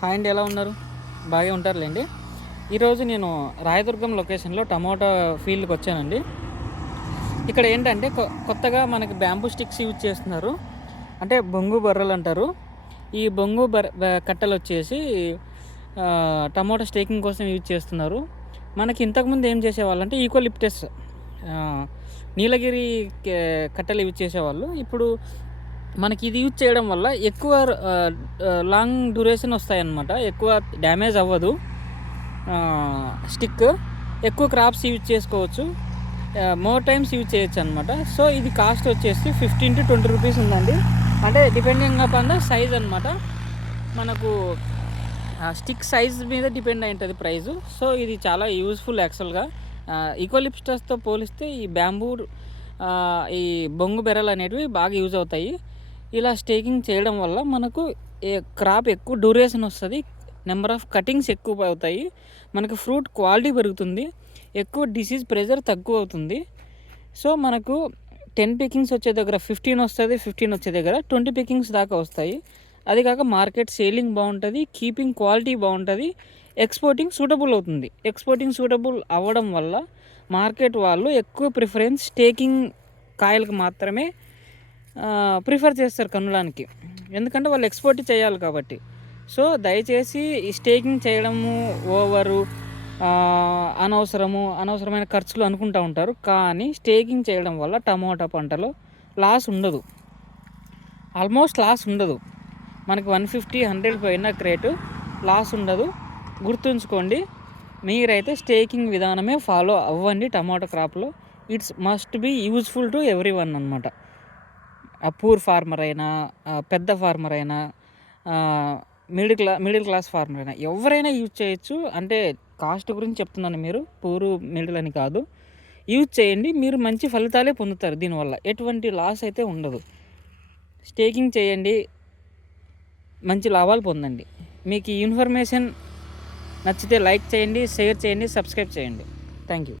Hi అండి, ఎలా ఉన్నారు? బాగా ఉంటారులేండి. ఈరోజు నేను రాయదుర్గం లొకేషన్లో టమోటా ఫీల్డ్కి వచ్చానండి. ఇక్కడ ఏంటంటే కొత్తగా మనకి బ్యాంబూ స్టిక్స్ యూజ్ చేస్తున్నారు. అంటే బొంగు బర్రెలు అంటారు. ఈ బొంగు కట్టెలు వచ్చేసి టమోటా స్టేకింగ్ కోసం యూజ్ చేస్తున్నారు. మనకి ఇంతకుముందు ఏం చేసేవాళ్ళు అంటే ఈకోలిప్టస్, నీలగిరి కట్టెలు యూజ్ చేసేవాళ్ళు. ఇప్పుడు మనకి ఇది యూజ్ చేయడం వల్ల ఎక్కువ లాంగ్ డ్యూరేషన్ వస్తాయన్నమాట. ఎక్కువ డ్యామేజ్ అవ్వదు స్టిక్. ఎక్కువ క్రాప్స్ యూజ్ చేసుకోవచ్చు, మోర్ టైమ్స్ యూజ్ చేయొచ్చు అనమాట. సో ఇది కాస్ట్ వచ్చేసి 15 to 20 రూపీస్ ఉందండి. అంటే డిపెండింగ్ అపాన్ ద సైజ్ అనమాట. మనకు స్టిక్ సైజ్ మీద డిపెండ్ అయి ఉంటుంది ప్రైజు. సో ఇది చాలా యూజ్ఫుల్ యాక్చువల్గా. ఈకోలిప్టస్తో పోలిస్తే ఈ బ్యాంబూ, ఈ బొంగు బెర్రలు అనేటివి బాగా యూజ్ అవుతాయి. ఇలా స్టేకింగ్ చేయడం వల్ల మనకు క్రాప్ ఎక్కువ డ్యూరేషన్ వస్తుంది, నెంబర్ ఆఫ్ కటింగ్స్ ఎక్కువ అవుతాయి, మనకు ఫ్రూట్ క్వాలిటీ పెరుగుతుంది, ఎక్కువ డిసీజ్ ప్రెజర్ తక్కువ అవుతుంది. సో మనకు 10 పికింగ్స్ వచ్చే దగ్గర 15 వస్తుంది, 15 వచ్చే దగ్గర 20 పికింగ్స్ దాకా వస్తాయి. అది కాక మార్కెట్ సేలింగ్ బాగుంటుంది, కీపింగ్ క్వాలిటీ బాగుంటుంది, ఎక్స్పోర్టింగ్ సూటబుల్ అవుతుంది. ఎక్స్పోర్టింగ్ సూటబుల్ అవ్వడం వల్ల మార్కెట్ వాళ్ళు ఎక్కువ ప్రిఫరెన్స్ స్టేకింగ్ కాయలకు మాత్రమే ప్రిఫర్ చేస్తారు కొనడానికి, ఎందుకంటే వాళ్ళు ఎక్స్పోర్ట్ చేయాలి కాబట్టి. సో దయచేసి ఈ స్టేకింగ్ చేయడము ఓవరు, అనవసరమైన ఖర్చులు అనుకుంటూ ఉంటారు. కానీ స్టేకింగ్ చేయడం వల్ల టమోటా పంటలో లాస్ ఉండదు, ఆల్మోస్ట్ లాస్ ఉండదు. మనకి 150-100 పోయిన రేటు లాస్ ఉండదు. గుర్తుంచుకోండి, మీరైతే స్టేకింగ్ విధానమే ఫాలో అవ్వండి టమాటో క్రాప్లో. It's must be useful to everyone అనమాట. పూర్ ఫార్మర్ అయినా, పెద్ద ఫార్మర్ అయినా, మిడిల్ క్లాస్ ఫార్మర్ అయినా ఎవరైనా యూజ్ చేయొచ్చు. అంటే కాస్ట్ గురించి చెప్తున్నాను, మీరు పూరు మిడిల్ అని కాదు. యూజ్ చేయండి, మీరు మంచి ఫలితాలే పొందుతారు. దీనివల్ల ఎటువంటి లాస్ అయితే ఉండదు. స్టేకింగ్ చేయండి, మంచి లాభాలు పొందండి. మీకు ఈ ఇన్ఫర్మేషన్ నచ్చితే లైక్ చేయండి, షేర్ చేయండి, సబ్స్క్రైబ్ చేయండి. Thank you.